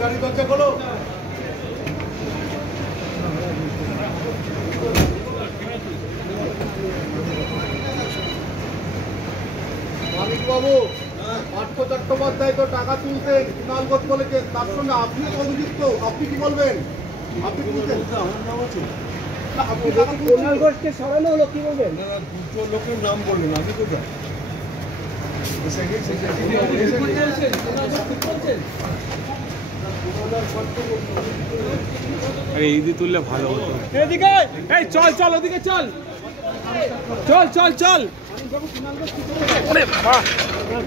গাড়ি দরজা খোলো। মানিক বাবু, পার্থ চট্টোপাধ্যায় তো টাকা তুলতেন কুণালগঞ্জ কলেজে, তার সঙ্গে আপনি অভিযুক্ত, আপনি কি বলবেন? আপনি তুলতেন? কুণালগঞ্জকে সরানো হলো, কি বলবেন? দুটো লোকের নাম বললেন, আমি তো যাই। আরে এইদিকে তুললে ভালো হতো। এদিকে এই চল চল, ওদিকে চল চল চল চল। আরে বাহ,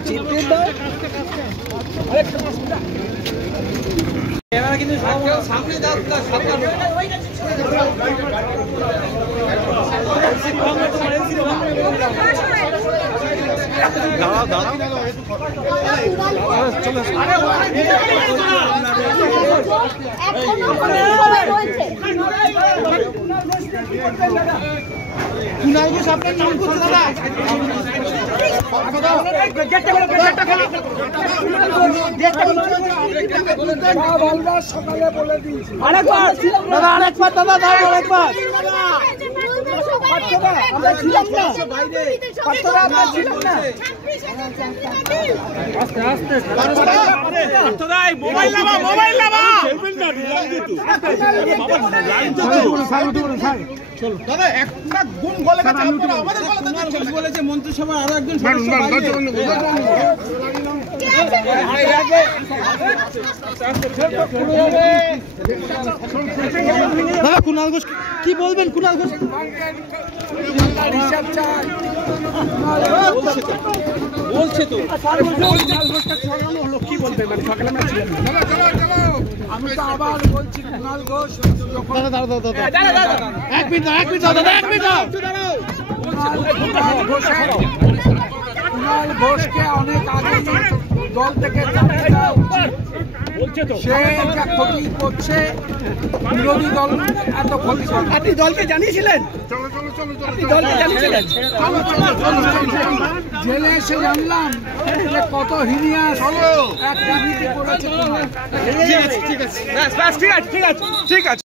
জিতে দাও। আরে ক্যামেরা কিন্তু সামনে দাও না, সামনে দাঁড়াও দাঁড়াও, চলো। কুণালগঞ্জ আপনার নাম করতে দাদা, সকালে বলে দিয়েছি। আরেকবার দাদা, আরেকবার দাদা, দাও আরেকবার। মন্ত্রিসভা আরো একজন দাদা, কুণালগঞ্জ কি বলবেন? কুণালগঞ্জ বলছে তো কি বলবেন? মানে সকালে আমি তো আবার বলছি কুণালগঞ্জ, এক মিনিট কুণাল ঘোষকে অনেক আগে দল থেকে সে যা ক্ষতি করছে, বিরোধী দল এত ক্ষতি করছে। আপনি দলকে জানিয়েছিলেন? জেলে এসে জানলাম যে কত হিনিয়াস এক রাজনীতি করেছে। ঠিক আছে ঠিক আছে ঠিক আছে।